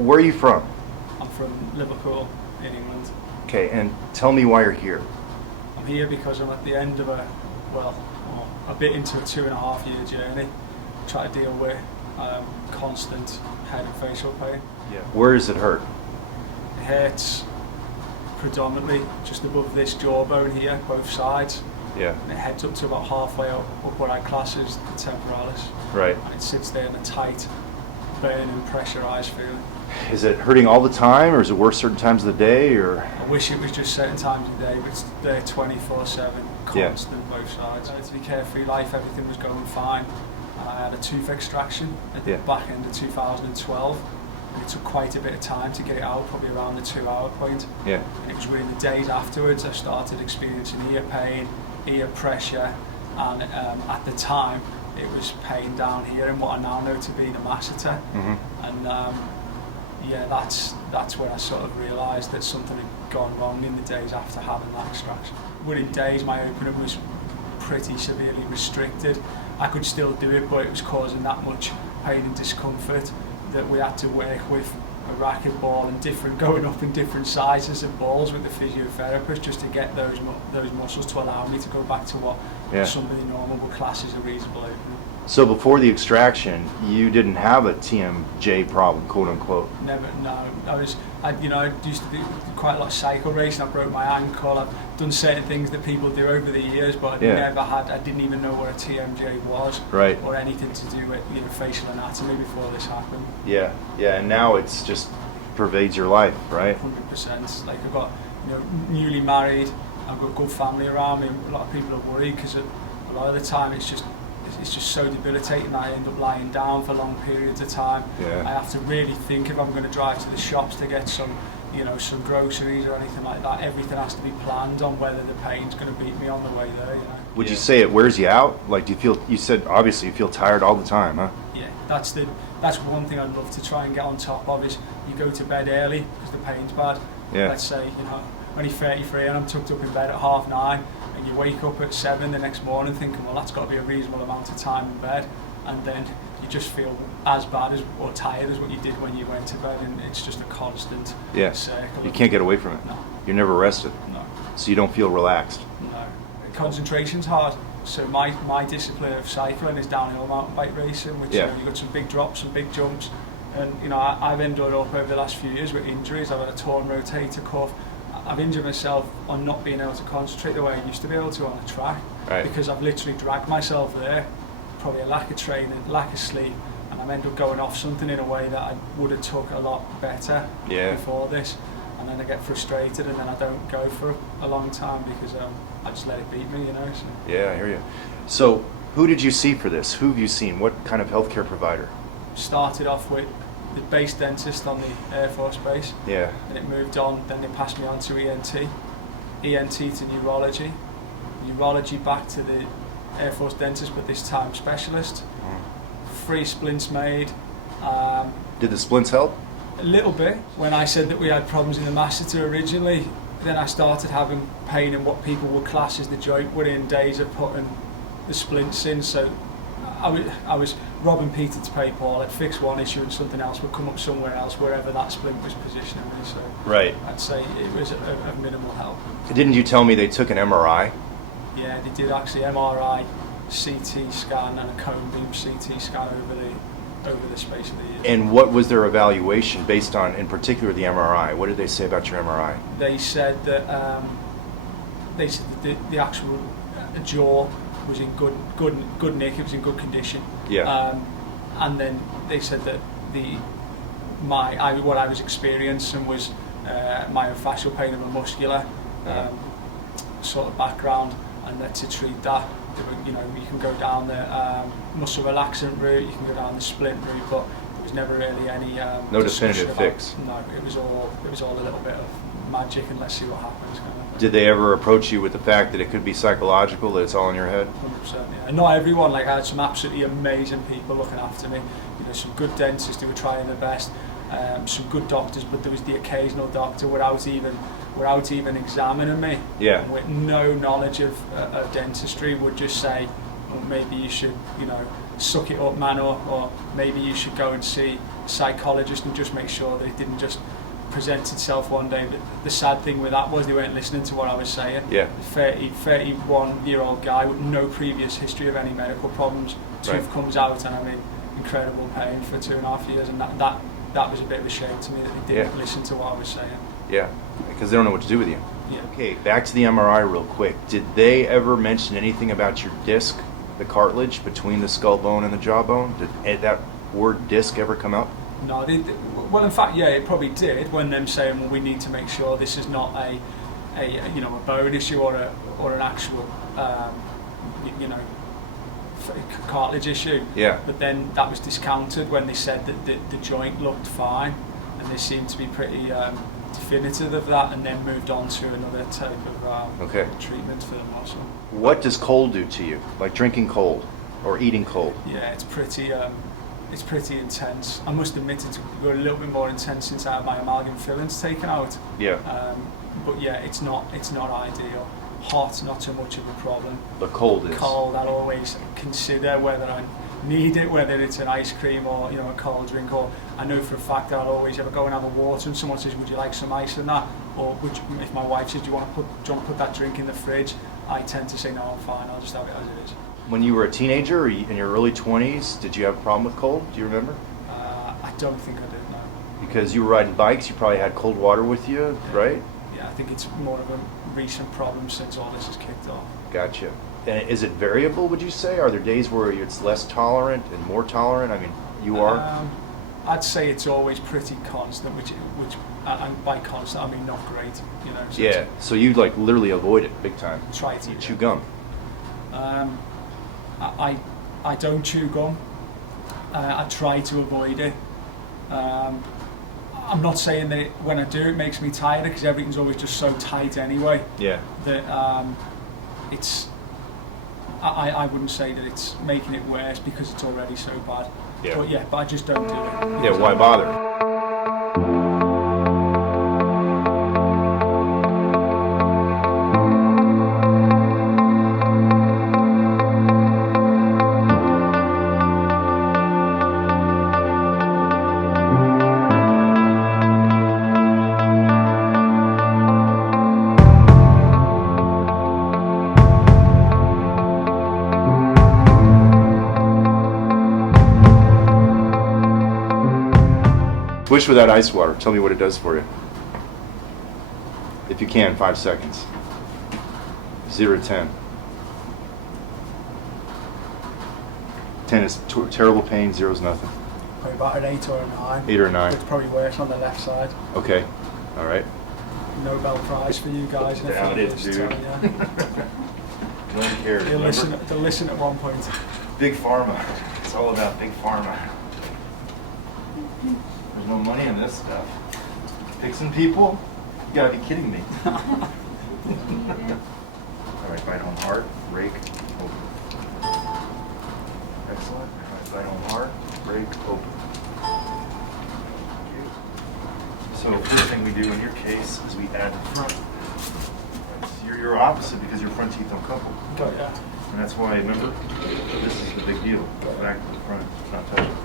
Where are you from? I'm from Liverpool in England. Okay, and tell me why you're here. I'm here because I'm at the end of a bit into a 2.5-year journey, trying to deal with constant head and facial pain. Yeah. Where does it hurt? It hurts predominantly just above this jawbone here, both sides. Yeah. And it heads up to about halfway up what I class as the temporalis. Right. And it sits there in a tight, burning, pressurised feeling. Is it hurting all the time, or is it worse certain times of the day, or? I wish it was just certain times of the day, but it's there 24/7, constant, both sides. To be carefree life, everything was going fine. I had a tooth extraction at the back end of 2012. And it took quite a bit of time to get it out, probably around the 2-hour point. Yeah. And it was really the days afterwards I started experiencing ear pain, ear pressure, and at the time it was pain down here in what I now know to be the masseter. Mm-hmm. And that's when I sort of realised that something had gone wrong in the days after having that extraction. Within days my opening was pretty severely restricted. I could still do it, but it was causing that much pain and discomfort that we had to work with a racquetball and going up in different sizes of balls with the physiotherapist just to get those muscles to allow me to go back to what somebody normal would class as a reasonable opening. So before the extraction, you didn't have a TMJ problem, quote unquote? Never, no. I used to do quite a lot of cycle racing. I broke my ankle. I've done certain things that people do over the years, but I didn't even know what a TMJ was, right, or anything to do with facial anatomy before this happened. Yeah, and now it's just pervades your life, right? 100%. Like I've got, newly married. I've got a good family around me. A lot of people are worried because a lot of the time it's just so debilitating. I end up lying down for long periods of time. Yeah. I have to really think if I'm going to drive to the shops to get some groceries or anything like that. Everything has to be planned on whether the pain's going to beat me on the way there. Would you say it wears you out? Like, you said obviously you feel tired all the time, huh? Yeah, that's one thing I'd love to try and get on top of is you go to bed early because the pain's bad. Yeah. Let's say, only 33 and I'm tucked up in bed at 9:30. And you wake up at 7 the next morning thinking, well, that's got to be a reasonable amount of time in bed, and then you just feel as bad as or tired as what you did when you went to bed, and it's just a constant circle. You can't get away from it. No. You're never rested. No. So you don't feel relaxed. No. Concentration's hard. So my discipline of cycling is downhill mountain bike racing, which you've got some big drops, some big jumps, and I've ended up over the last few years with injuries. I've had a torn rotator cuff. I've injured myself on not being able to concentrate the way I used to be able to on a track, because I've literally dragged myself there, probably a lack of training, lack of sleep, and I've ended up going off something in a way that I would have took a lot better before this, and then I get frustrated and then I don't go for a long time because I just let it beat me, So. Yeah, I hear you. So who did you see for this? Who have you seen? What kind of healthcare provider? Started off with the base dentist on the Air Force Base. Yeah. And it moved on, then they passed me on to ENT to neurology, neurology back to the Air Force dentist, but this time specialist. 3 splints made. Did the splints help? A little bit. When I said that we had problems in the masseter originally, then I started having pain in what people would class as the joint within days of putting the splints in. So I was robbing Peter to pay Paul. I'd fix one issue and something else would come up somewhere else, wherever that splint was positioning me. So I'd say it was a minimal help. Didn't you tell me they took an MRI? Yeah, they did actually. MRI, CT scan, and a cone beam CT scan over the space of the year. And what was their evaluation based on, in particular, the MRI? What did they say about your MRI? They said that the actual jaw was in good nick. It was in good condition. Yeah. And then they said that what I was experiencing was myofascial pain of a muscular sort of background, and that to treat that, you can go down the muscle relaxant route, you can go down the splint route, but there was never really any no definitive fix. No, it was all a little bit of magic, and let's see what happens. Kind of. Did they ever approach you with the fact that it could be psychological, that it's all in your head? 100%, yeah. And not everyone. Like, I had some absolutely amazing people looking after me. Some good dentists who were trying their best, some good doctors, but there was the occasional doctor without even examining me, with no knowledge of dentistry, would just say, well, maybe you should, suck it up, man, or maybe you should go and see psychologist and just make sure that it didn't just present itself one day. But the sad thing with that was they weren't listening to what I was saying. Yeah. 31-year-old guy with no previous history of any medical problems. Tooth comes out and I'm in incredible pain for 2.5 years, and that was a bit of a shame to me that they didn't listen to what I was saying. Yeah, because they don't know what to do with you. Yeah. Okay, back to the MRI real quick. Did they ever mention anything about your disc, the cartilage between the skull bone and the jawbone? Did that word disc ever come up? No, well, in fact, yeah, it probably did when them saying, well, we need to make sure this is not a bone issue or an actual cartilage issue. Yeah. But then that was discounted when they said that the joint looked fine, and they seemed to be pretty definitive of that, and then moved on to another type of treatment for the muscle. What does cold do to you? Like drinking cold or eating cold? Yeah, it's pretty intense. I must admit it's got a little bit more intense since I had my amalgam fillings taken out. Yeah. But yeah, it's not ideal. Hot, not so much of a problem. But cold is. Cold, I'll always consider whether I need it, whether it's an ice cream or a cold drink. Or I know for a fact that I'll always ever go and have a water, and someone says, "Would you like some ice in that?" Or if my wife says, "Do you want to put that drink in the fridge?" I tend to say, "No, I'm fine. I'll just have it as it is." When you were a teenager or in your early 20s, did you have a problem with cold? Do you remember? I don't think I did, no. Because you were riding bikes, you probably had cold water with you, right? Yeah, I think it's more of a recent problem since all this has kicked off. Gotcha. And is it variable, would you say? Are there days where it's less tolerant and more tolerant? I mean, you are? I'd say it's always pretty constant, which and by constant I mean not great, So yeah, so you like literally avoid it big time. Try to. You chew gum. I don't chew gum. I try to avoid it. I'm not saying that when I do it makes me tired, because everything's always just so tight anyway. Yeah. That it's. I wouldn't say that it's making it worse because it's already so bad. Yeah. But I just don't do it. Yeah. Why bother? Swish without ice water. Tell me what it does for you. If you can, 5 seconds. 0 to 10. 10 is terrible pain, 0 is nothing. Probably about an 8 or a 9. 8 or 9. It's probably worse on the left side. Okay. All right. Nobel Prize for you guys. Down it, dude. No one cares. They'll listen at one point. Big Pharma. It's all about Big Pharma. There's no money in this stuff. Fixing people? You gotta be kidding me. All right, bite home hard, break, open. Excellent. All right, bite home hard, break, open. So first thing we do in your case is we add the front. So you're opposite because your front teeth don't couple. Oh, yeah. And that's why, remember, this is the big deal. The back to the front, not touching.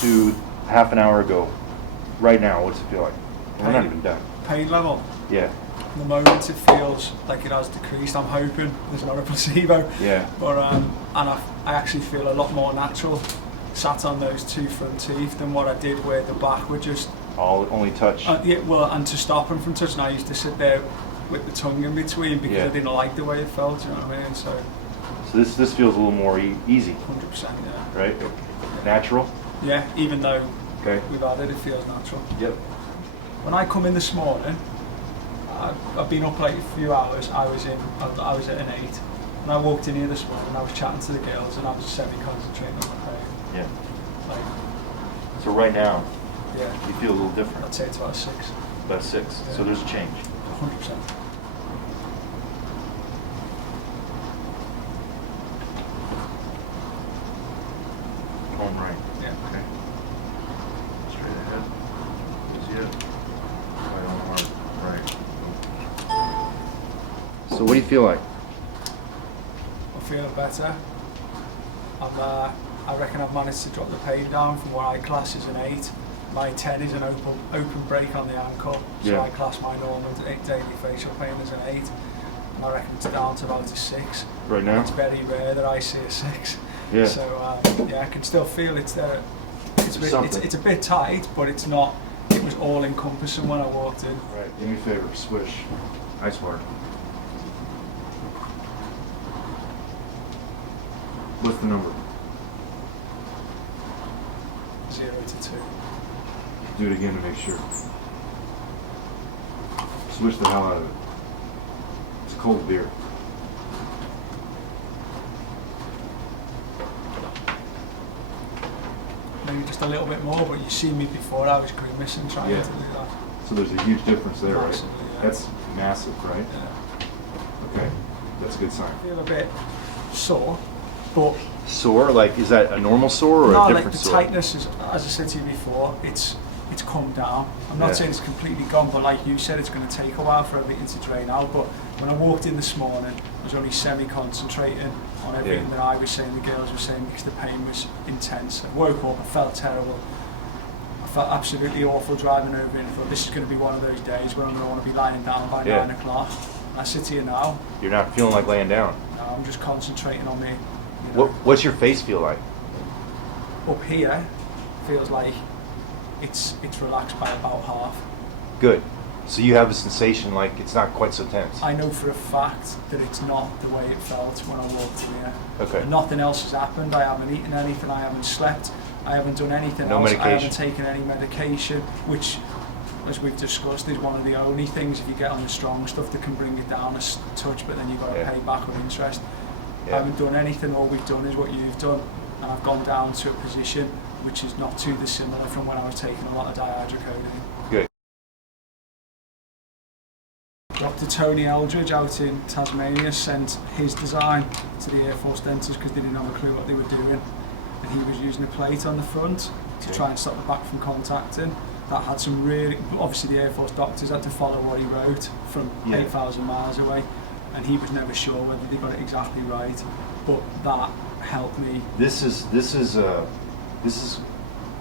To half an hour ago, right now, what's it feel like? We're not even done. Pain level? Yeah. At the moment it feels like it has decreased. I'm hoping there's not a placebo. Yeah. But and I actually feel a lot more natural sat on those 2 front teeth than what I did where the back would just only touch. Yeah, well, and to stop them from touching, I used to sit there with the tongue in between because I didn't like the way it felt. You know what I mean? So this feels a little more easy. 100%. Yeah. Right. Natural. Yeah, even though we've had it, it feels natural. Yep. When I come in this morning, I've been up like a few hours. I was at an 8, and I walked in here this morning and I was chatting to the girls and I was semi-concentrating on my pain. Yeah. So right now, you feel a little different. I'd say it's about 6. About 6. Yeah. So there's a change. 100%. Home right. Yeah. Okay. Straight ahead. See it? Right on hard. Right. So what do you feel like? I feel better. I reckon I've managed to drop the pain down from what I class as an 8. My 10 is an open break on the ankle, so I class my normal daily facial pain as an 8. And I reckon it's down to about a 6. Right now? It's very rare that I see a 6. Yeah. So I can still feel it's there. It's a bit tight, but it's not. It was all encompassing when I walked in. Right. Do me a favor. Swish. Ice water. What's the number? 0 to 2. Do it again to make sure. Swish the hell out of it. It's cold beer. Maybe just a little bit more, but you see me before, I was grimacing trying to do that. So there's a huge difference there, Massively, right? yeah. That's massive, right? Yeah. Okay. That's a good sign. I feel a bit sore, but Sore? Like, is that a normal sore or no, a different like the sore? tightness is, as I said to you before, it's come down. I'm not saying it's completely gone, but like you said, it's going to take a while for everything to drain out. But when I walked in this morning, I was only semi-concentrating on everything that I was saying, the girls were saying, because the pain was intense. I woke up, I felt terrible. I felt absolutely awful driving over and I thought this is going to be one of those days where I'm going to want to be lying down by 9 o'clock. And I sit here now. You're not feeling like laying down? No, I'm just concentrating on me. What's your face feel like? Up here, feels like it's relaxed by about half. Good. So you have a sensation like it's not quite so tense. I know for a fact that it's not the way it felt when I walked in here. Okay. And nothing else has happened. I haven't eaten anything. I haven't slept. I haven't done anything No else. medication. I haven't taken any medication, which, as we've discussed, is one of the only things if you get on the strong stuff that can bring it down a touch, but then you've got to pay back with interest. I haven't done anything. All we've done is what you've done, and I've gone down to a position which is not too dissimilar from when I was taking a lot of dihydrocodeine. Good. Dr. Tony Eldridge out in Tasmania sent his design to the Air Force dentists because they didn't have a clue what they were doing, and he was using a plate on the front to try and stop the back from contacting. That had some really, obviously the Air Force doctors had to follow what he wrote from 8,000 miles away, and he was never sure whether they got it exactly right, but that helped me. This is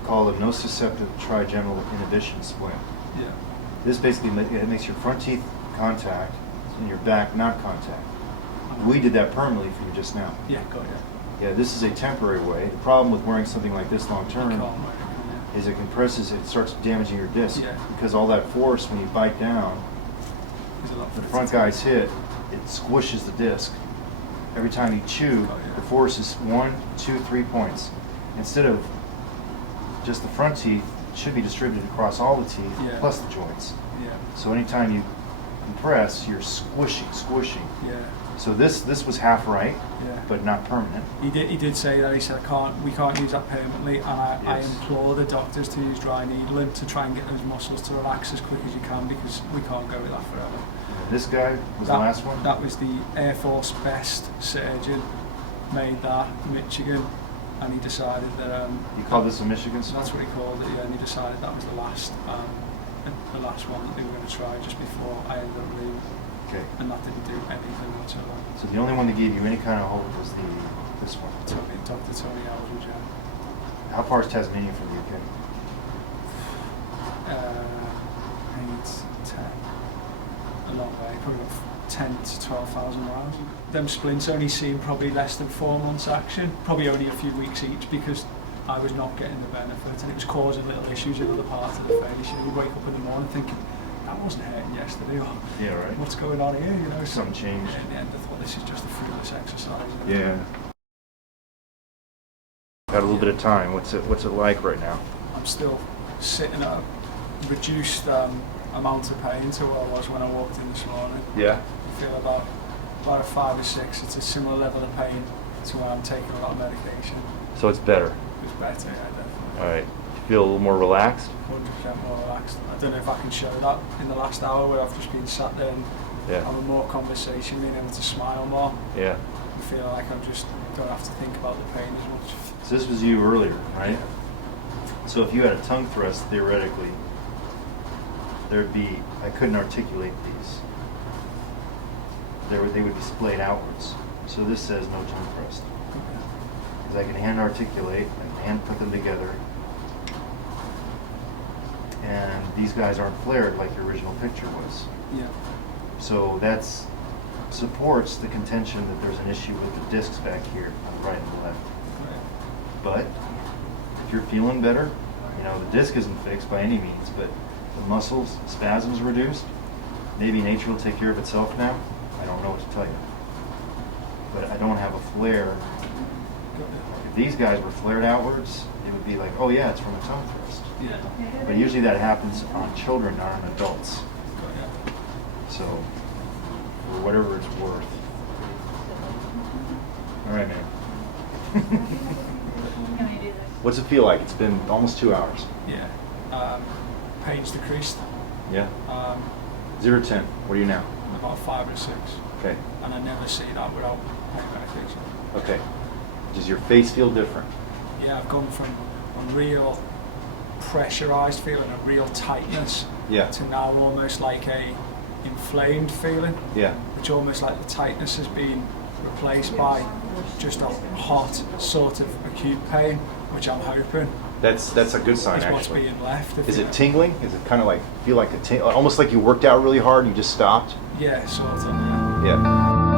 called a nociceptive trigeminal inhibition splint. Yeah. This basically it makes your front teeth contact and your back not contact. We did that permanently for you just now. Yeah, got it. Yeah, this is a temporary way. The problem with wearing something like this long term is it compresses, it starts damaging your disc. Yeah. Because all that force when you bite down, the front guys hit, it squishes the disc. Every time you chew, the force is 1, 2, 3 points. Instead of just the front teeth, it should be distributed across all the teeth plus the joints. Yeah. So anytime you compress, you're squishing. Yeah. So this was half right, Yeah. but not permanent. He did say that. He said we can't use that permanently, and I implore the doctors to use dry needling to try and get those muscles to relax as quick as you can, because we can't go with that forever. This guy was the last one? That was the Air Force best surgeon, made that, Michigan, and he decided that... you called this a Michigan So that's what he called it, yeah, and he decided that was the last one that they were going to try just before I ended up leaving. Okay. And that didn't do anything whatsoever. So the only one that gave you any kind of hope was this one. Dr. Tony Eldridge, yeah. How far is Tasmania from the UK? I think it's 10. A long way, probably about 10 to 12,000 miles. Them splints only seen probably less than 4 months action, probably only a few weeks each, because I was not getting the benefit and it was causing little issues in other parts of the face. You'd wake up in the morning thinking, that wasn't hurting yesterday, or what's going on here, you know? Something changed. In the end I thought this is just a fruitless exercise. Yeah. Got a little bit of time. What's it like right now? I'm still sitting at a reduced amount of pain to what I was when I walked in this morning. Yeah. I feel about a 5 or 6. It's a similar level of pain to when I'm taking a lot of medication. So it's better. It's better, yeah, definitely. All right. You feel a little more relaxed? 100% more relaxed. I don't know if I can show that in the last hour where I've just been sat there and having more conversation, being able to smile more. Yeah. I feel like I just don't have to think about the pain as much. So this was you earlier, right? So if you had a tongue thrust, theoretically, I couldn't articulate these. They would be splayed outwards. So this says no tongue thrust. Because I can hand articulate, I can hand put them together. And these guys aren't flared like the original picture was. Yeah. So that's supports the contention that there's an issue with the discs back here on the right and the left. But if you're feeling better, you know, the disc isn't fixed by any means, but the muscles, spasms reduced. Maybe nature will take care of itself now. I don't know what to tell you. But I don't have a flare. If these guys were flared outwards, it would be like, oh yeah, it's from a tongue thrust. Yeah. But usually that happens on children, not on adults. So, for whatever it's worth. All right, man. What's it feel like? It's been almost 2 hours. Yeah. Pain's decreased. Yeah. 0 to 10. What are you now? I'm about 5 or 6. Okay. And I never see that without pain medication. Okay. Does your face feel different? Yeah, I've gone from a real pressurized feeling, a real tightness, Yeah. to now almost like a inflamed feeling, Yeah. which almost like the tightness has been replaced by just a hot sort of acute pain, which I'm hoping That's a good sign, is what's actually. being left. if Is you it know. tingling? Is it kind of like almost like you worked out really hard and you just stopped? Yeah, sort of. Yeah. Yeah.